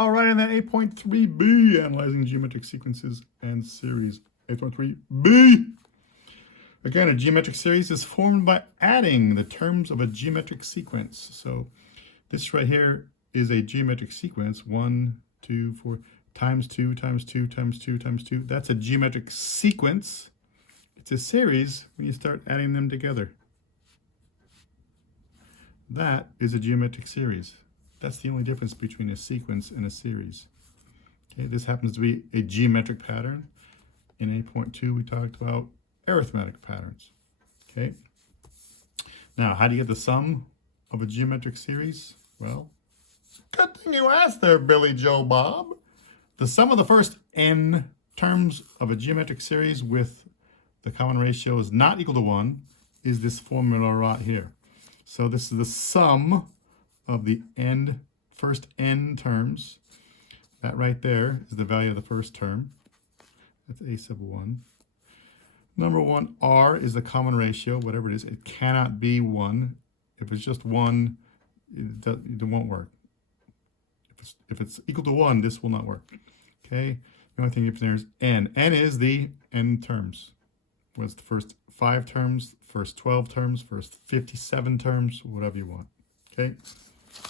All right, and then 8.3b, analyzing geometric sequences and series. 8.3b. Again, a geometric series is formed by adding the terms of a geometric sequence. So this right here is a geometric sequence. 1, 2, 4, times 2, times 2, times 2, times 2. That's a geometric sequence. It's a series when you start adding them together. That is a geometric series. That's the only difference between a sequence and a series. Okay, this happens to be a geometric pattern. In 8.2, we talked about arithmetic patterns. Okay. Now, how do you get the sum of a geometric series? Well, good thing you asked there, Billy Joe Bob. The sum of the first n terms of a geometric series with the common ratio is not equal to 1 is this formula right here. So this is the sum of the first n terms. That right there is the value of the first term. That's a sub 1. Number 1, r is the common ratio, whatever it is. It cannot be 1. If it's just 1, it won't work. If it's equal to 1, this will not work. Okay? The only thing you have there is n. n is the n terms. What's the first 5 terms, first 12 terms, first 57 terms, whatever you want. Okay?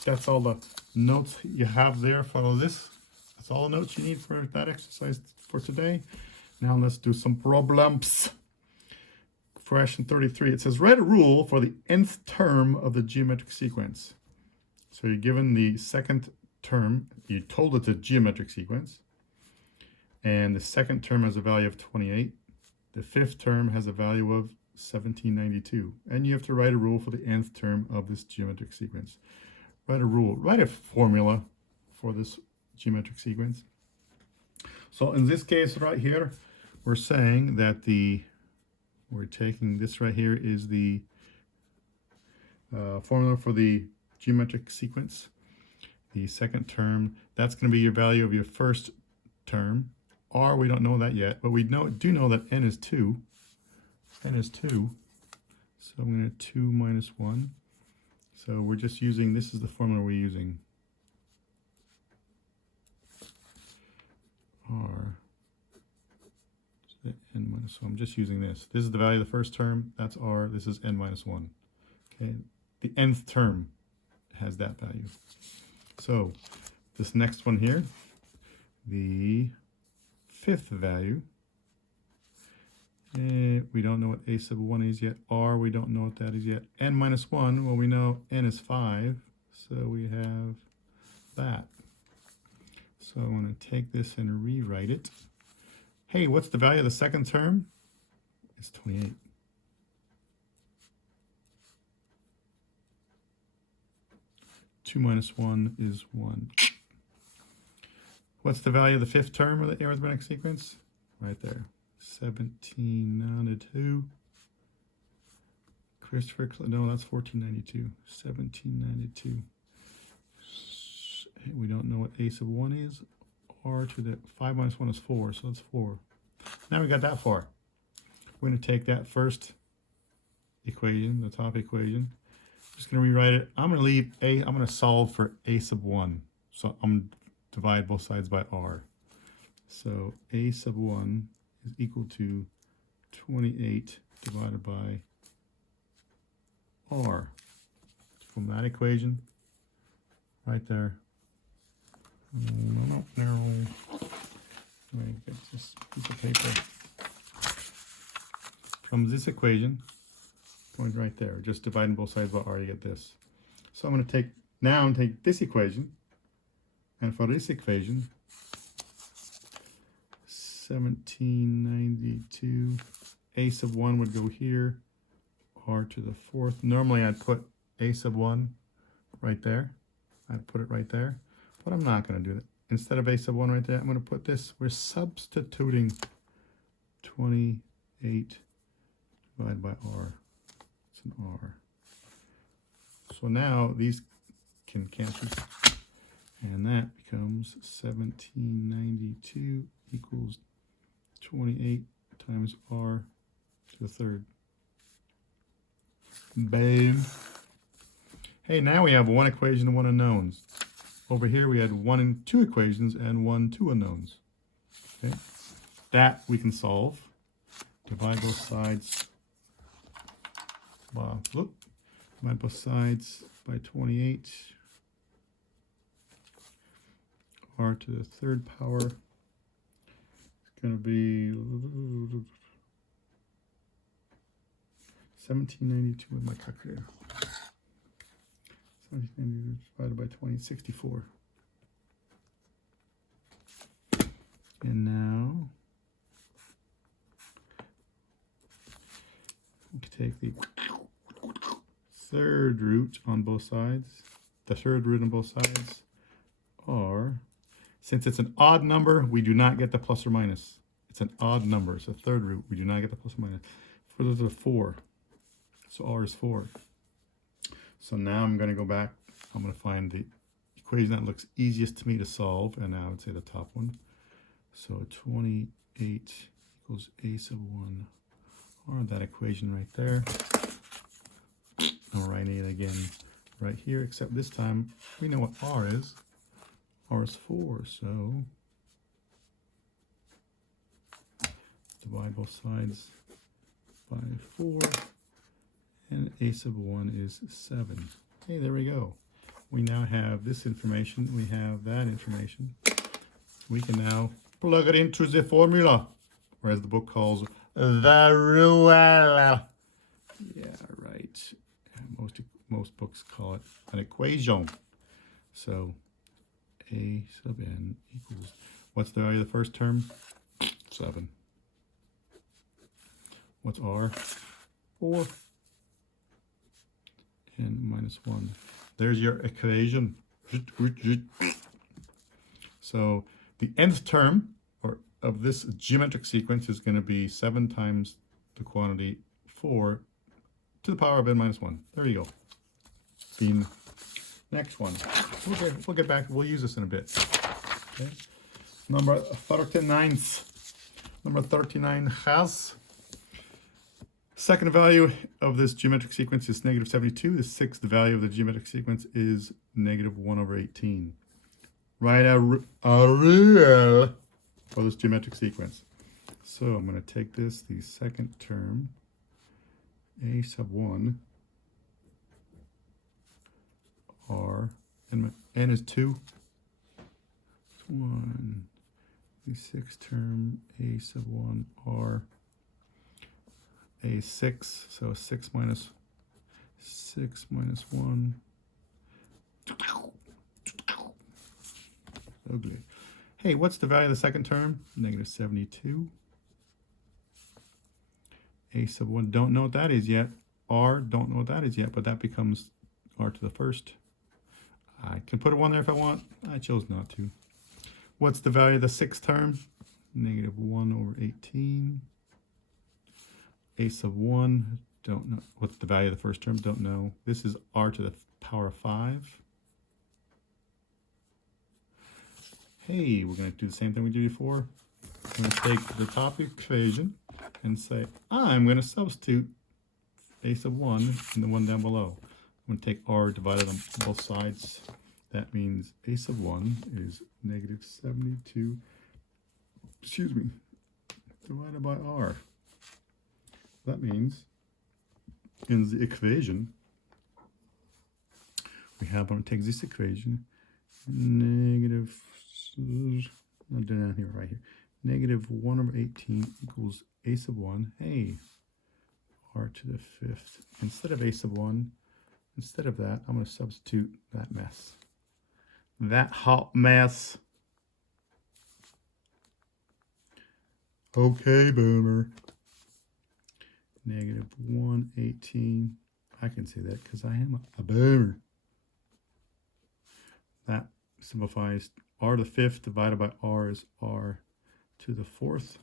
That's all the notes you have there. Follow this. That's all the notes you need for that exercise for today. Now let's do some problems. Question 33. It says, write a rule for the nth term of the geometric sequence. So you're given the second term. You're told it's a geometric sequence. And the second term has a value of 28. The fifth term has a value of 1792. And you have to write a rule for the nth term of this geometric sequence. Write a rule. Write a formula for this geometric sequence. So in this case right here, we're saying that we're taking this right here is the formula for the geometric sequence. The second term, that's going to be your value of your first term. R, we don't know that yet, but we do know that n is 2. N is 2. So I'm going to 2 minus 1. So we're just using, this is the formula we're using. R. N minus 1. I'm just using this. This is the value of the first term. That's R. This is n minus 1. Okay. The nth term has that value. So this next one here, the fifth value, we don't know what a sub 1 is yet. R, we don't know what that is yet. N minus 1, well, we know n is 5. So we have that. So I want to take this and rewrite it. Hey, what's the value of the second term? It's 28. Two minus 1 is 1. What's the value of the fifth term of the arithmetic sequence? Right there. 1792. Christopher, no, that's 1492. 1792. We don't know what a sub 1 is. R to the 5 minus 1 is 4, so that's 4. Now we got that far. We're going to take that first equation, the top equation. I'm just going to rewrite it. I'm going to leave a, I'm going to solve for a sub 1. So I'm going to divide both sides by r. So a sub 1 is equal to 28 divided by r. From that equation, right there. No. Let me get this piece of paper. From this equation, going right there, just dividing both sides by r, you get this. So I'm going to take this equation, and for this equation, 1792, a sub 1 would go here, r to the 4th. Normally I'd put a sub 1 right there. I'd put it right there. But I'm not going to do that. Instead of a sub 1 right there, I'm going to put this. We're substituting 28 divided by r. It's an r. So now these can cancel. And that becomes 1792 equals 28 times r to the 3rd. Boom. Hey, now we have one equation and one unknowns. Over here we had 1 and 2 equations and 1, 2 unknowns. Okay, that we can solve. Divide both sides by, divide both sides by 28. R to the 3rd power is going to be 1792 with my calculator. 1792 divided by 20, 64. And now we can take the 3rd root on both sides. The 3rd root on both sides are, since it's an odd number, we do not get the plus or minus. It's an odd number. It's a 3rd root. We do not get the plus or minus. For those are 4. So R is 4. So now I'm going to go back. I'm going to find the equation that looks easiest to me to solve. And now I would say the top one. So 28 equals a sub 1. Or that equation right there. I'm writing it again right here, except this time we know what R is. R is 4, so divide both sides by 4, and a sub 1 is 7. Okay, there we go. We now have this information, we have that information. We can now plug it into the formula, or as the book calls, the rule. Yeah, right. Most books call it an equation. So a sub n equals, what's the value of the first term? 7. What's R? 4. And minus 1. There's your equation. So the nth term of this geometric sequence is going to be 7 times the quantity 4 to the power of n minus 1. There you go. The next one. We'll get back. We'll use this in a bit. Okay. Number 39. Number 39 has second value of this geometric sequence is negative 72. The 6th value of the geometric sequence is negative 1 over 18. Write a rule for this geometric sequence. So I'm going to take this, the second term, a sub 1, r, and n is 2. 1. The 6th term, a sub 1, r, a 6, so 6 minus 1. Ugly. Hey, what's the value of the second term? Negative 72. A sub 1, don't know what that is yet. R, don't know what that is yet, but that becomes r to the 1st. I can put a 1 there if I want. I chose not to. What's the value of the 6th term? Negative 1 over 18. A sub 1, don't know. What's the value of the first term? Don't know. This is r to the power of 5. Hey, we're going to do the same thing we did before. I'm going to take the top equation and say, I'm going to substitute a sub 1 in the one down below. I'm going to take r divided on both sides. That means a sub 1 is negative 72, divided by r. That means in the equation, we have, I'm going to take this equation, negative, not down here, right here, negative 1 over 18 equals a sub 1. Hey, r to the 5th. Instead of a sub 1, instead of that, I'm going to substitute that mess. That hot mess. Okay, boomer. Negative 118. I can say that because I am a boomer. That simplifies r to the 5th divided by r is r to the 4th.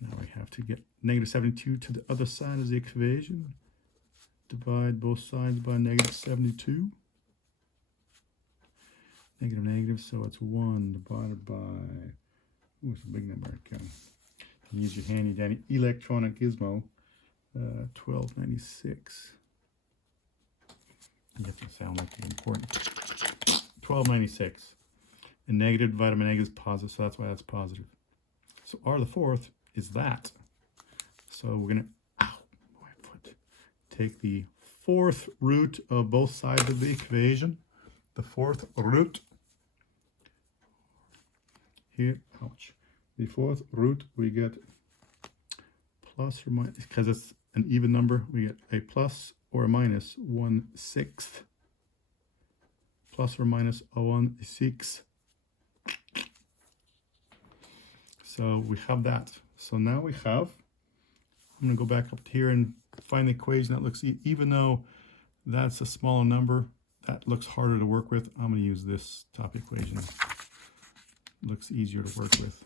Now we have to get negative 72 to the other side of the equation. Divide both sides by negative 72. Negative, negative, so it's 1 divided by, ooh, it's a big number. Okay. Use your handy dandy electronic gizmo, 1296. You have to sound like the important 1296. And negative divided by negative is positive, so that's why that's positive. So r to the fourth is that. So we're going to take the fourth root of both sides of the equation. The fourth root. Here, ouch. The fourth root, we get plus or minus, because it's an even number, we get a plus or a minus 1/6. Plus or minus a 1/6. So we have that. So now we have, I'm going to go back up here and find the equation that looks, even though that's a smaller number, that looks harder to work with. I'm going to use this top equation. Looks easier to work with.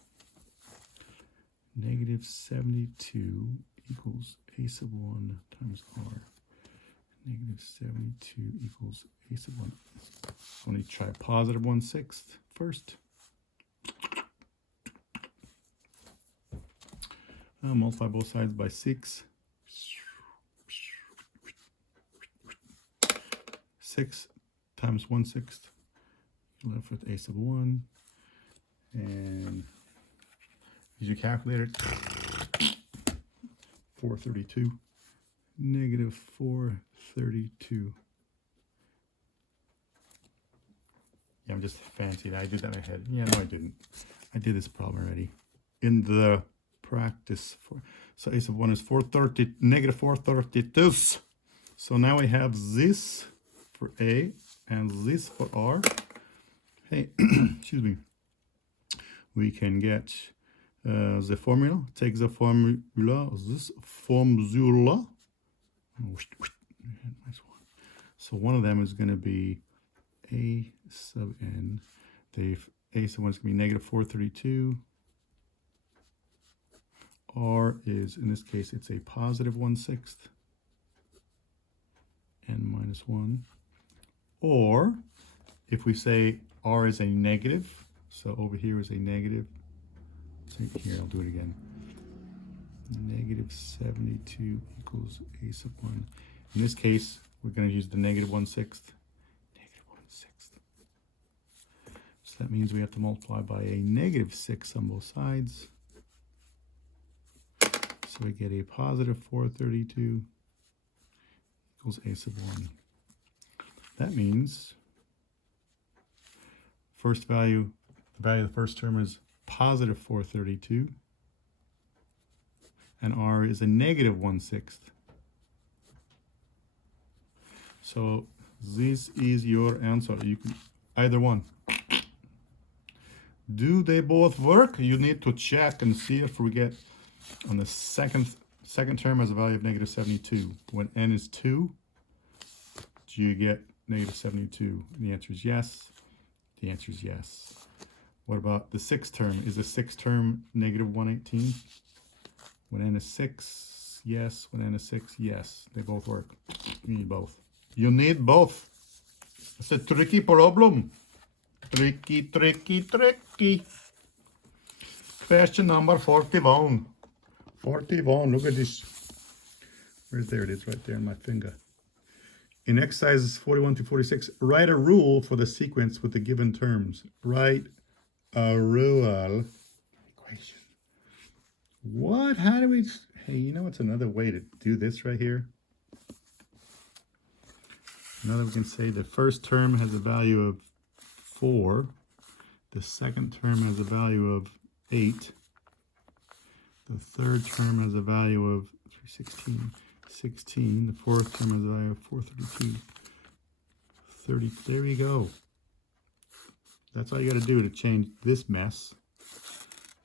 Negative 72 equals a sub 1 times r. Negative 72 equals a sub 1. Let me try positive 1/6 first. I'll multiply both sides by 6. 6 times 1/6. You're left with a sub 1. And use your calculator. 432. Negative 432. Yeah, I'm just fancy. I did that in my head. Yeah, no, I didn't. I did this problem already in the practice. So a sub 1 is 430, negative 432. So now we have this for A and this for R. Hey, excuse me. We can get the formula. Take the formula, this formula. Nice one. So one of them is going to be a sub n. The a sub 1 is going to be negative 432. R is, in this case, it's a positive 1/6. N minus 1. Or, if we say R is a negative, so over here is a negative. So here, I'll do it again. Negative 72 equals a sub 1. In this case, we're going to use the negative 1/6. Negative 1/6. So that means we have to multiply by a negative 6 on both sides. So we get a positive 432 equals a sub 1. That means first value, the value of the first term is positive 432. And R is a negative 1/6. So this is your answer. You can either one. Do they both work? You need to check and see if we get on the second term has a value of negative 72. When n is 2, do you get negative 72? And the answer is yes. The answer is yes. What about the sixth term? Is the sixth term negative 118? When n is 6, yes. When n is 6, yes. They both work. You need both. You need both. It's a tricky problem. Tricky, tricky, tricky. Question number 41. 41, look at this. Where's there? It is right there in my finger. In exercises 41 to 46, write a rule for the sequence with the given terms. Write a rule. Equation. What? How do we? Hey, you know what's another way to do this right here? Another, we can say the first term has a value of 4. The second term has a value of 8. The third term has a value of 16. The fourth term has a value of 432. 30. There you go. That's all you got to do to change this mess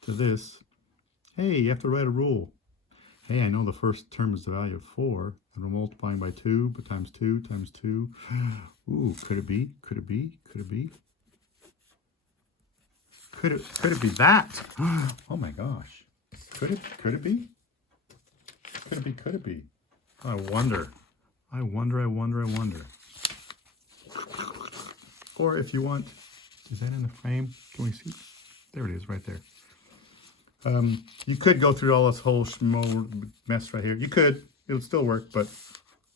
to this. Hey, you have to write a rule. Hey, I know the first term is the value of 4, and we're multiplying by 2, but times 2 times 2. Ooh, could it be? Could it be? Could it be? Could it be that? Oh my gosh. Could it be? Could it be? I wonder. I wonder. Or if you want, is that in the frame? Can we see? There it is, right there. You could go through all this whole mess right here. You could. It would still work, but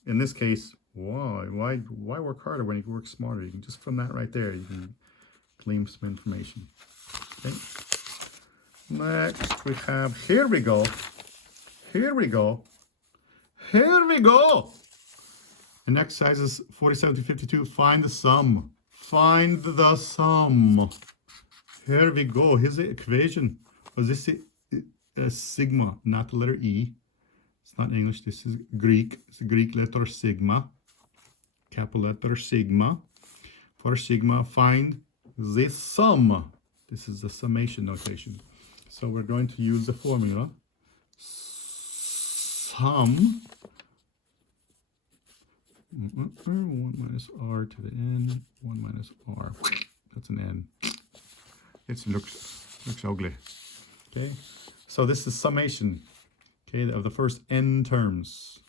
in this case, Why work harder when you can work smarter? You can just from that right there, you can glean some information. Okay. Next we have, here we go. And exercises 47 to 52, find the sum. Find the sum. Here we go. Here's the equation. Was this a sigma, not the letter E? It's not English. This is Greek. It's the Greek letter sigma. Capital letter sigma. For sigma, find the sum. This is the summation notation. So we're going to use the formula. Sum. 1 minus r to the n. 1 minus r. That's an n. It looks ugly. Okay. So this is summation. Okay, of the first n terms.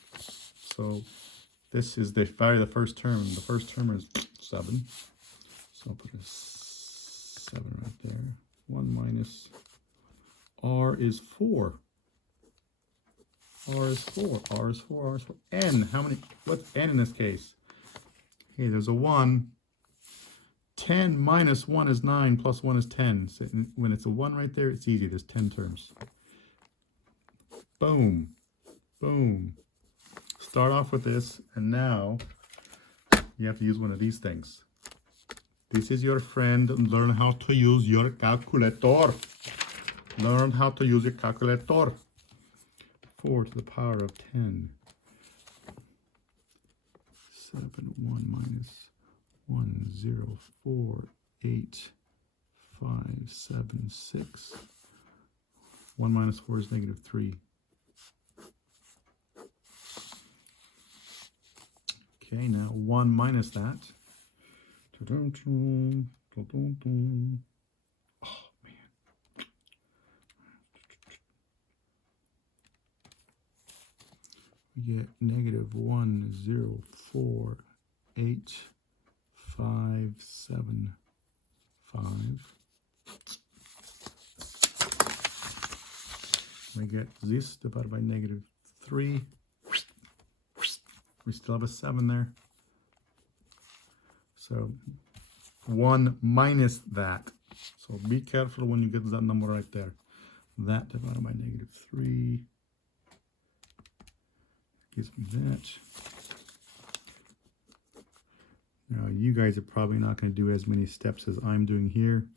So this is the value of the first term. The first term is 7. So I'll put a 7 right there. 1 minus r is 4. R is 4. R is 4. R is 4. N. How many? What's n in this case? Okay, there's a 1. 10 minus 1 is 9. Plus 1 is 10. So when it's a 1 right there, it's easy. There's 10 terms. Boom. Boom. Start off with this, and now you have to use one of these things. This is your friend. Learn how to use your calculator. Learn how to use your calculator. 4 to the power of 10. 7, 1 minus 1, 0, 4, 8, 5, 7, 6. 1 minus 4 is negative 3. Okay, now 1 minus that. Oh, man. We get negative 1, 0, 4, 8, 5, 7, 5. We get this divided by negative 3. We still have a 7 there. So 1 minus that. So be careful when you get that number right there. That divided by negative 3 gives me that. Now you guys are probably not going to do as many steps as I'm doing here.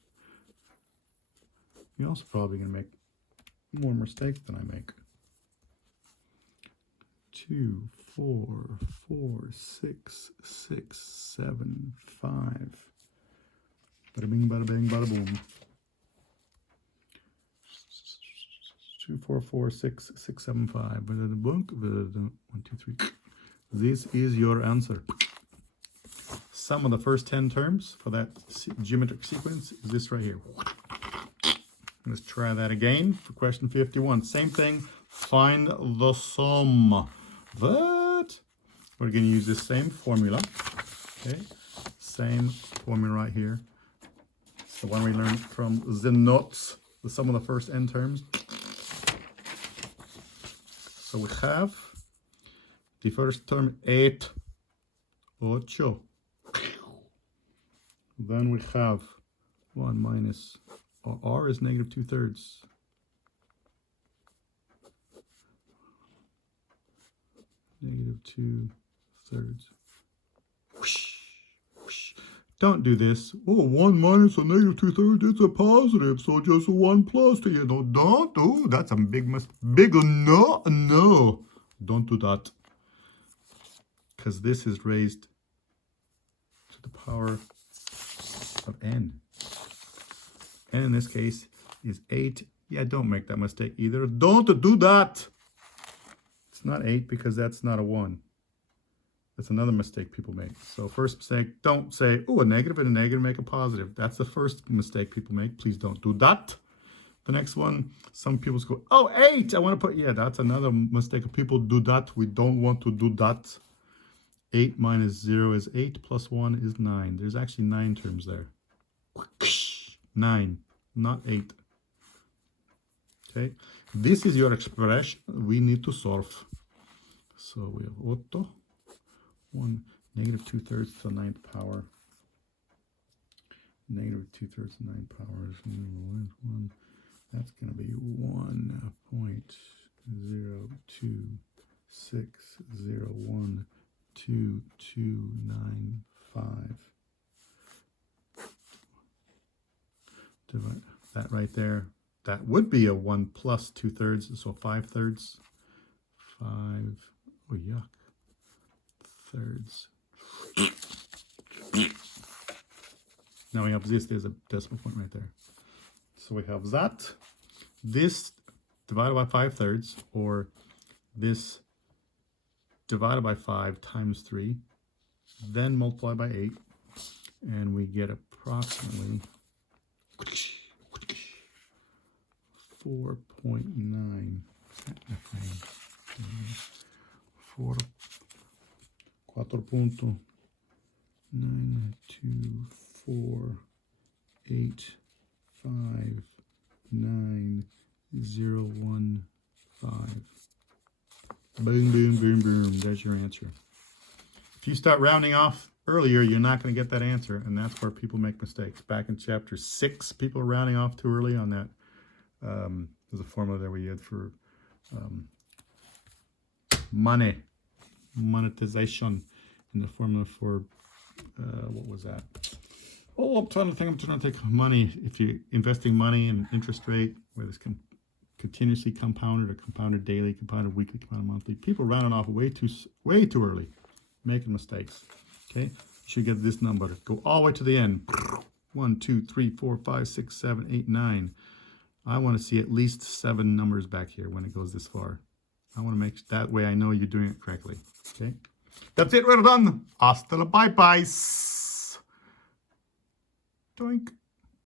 You're also probably going to make more mistakes than I make. 2, 4, 4, 6, 6, 7, 5. Bada bing, bada bing, bada boom. 2, 4, 4, 6, 6, 7, 5. 1, 2, 3. This is your answer. Sum of the first 10 terms for that geometric sequence is this right here. Let's try that again for question 51. Same thing. Find the sum. But we're going to use this same formula. Okay, same formula right here. It's the one we learned from the notes. The sum of the first n terms. So we have the first term 8. 8. Then we have 1 minus r is negative 2/3. Negative 2/3. Whoosh, whoosh. Don't do this. Oh, 1 minus a negative 2/3, it's a positive, so just a 1 plus to you. No, don't do. That's a big no. Don't do that. Because this is raised to the power of n. And in this case is 8. Yeah, don't make that mistake either. Don't do that. It's not 8 because that's not a 1. That's another mistake people make. So first mistake, don't say, oh, a negative and a negative make a positive. That's the first mistake people make. Please don't do that. The next one, some people go, oh, 8. I want to put, yeah, that's another mistake. People do that. We don't want to do that. 8 minus 0 is 8 plus 1 is 9. There's actually 9 terms there. 9, not 8. Okay, this is your expression we need to solve. So we have 8 1, negative 2/3 to the 9th power. Negative 2/3 to the 9th power is 1. That's going to be 1.026012295. Divide that right there. That would be a 1 plus 2/3, so 5/3. 5, oh yuck, thirds. Now we have this, there's a decimal point right there. So we have that, this divided by 5/3, or this divided by 5 times 3, then multiply by 8, and we get approximately 4.9. 4.924859015. Boom, boom, boom, boom. There's your answer. If you start rounding off earlier, you're not going to get that answer, and that's where people make mistakes. Back in chapter 6, people were rounding off too early on that. There's a formula there we had for monetization, in the formula for what was that? Oh, I'm trying to think money. If you're investing money in interest rate, whether it's continuously compounded or compounded daily, compounded weekly, compounded monthly, people rounding off way too early, making mistakes. Okay, you should get this number. Go all the way to the end. 1, 2, 3, 4, 5, 6, 7, 8, 9. I want to see at least 7 numbers back here when it goes this far. I want to make that way I know you're doing it correctly. Okay, that's it. We're done. Hasta la bye-bye. Doink.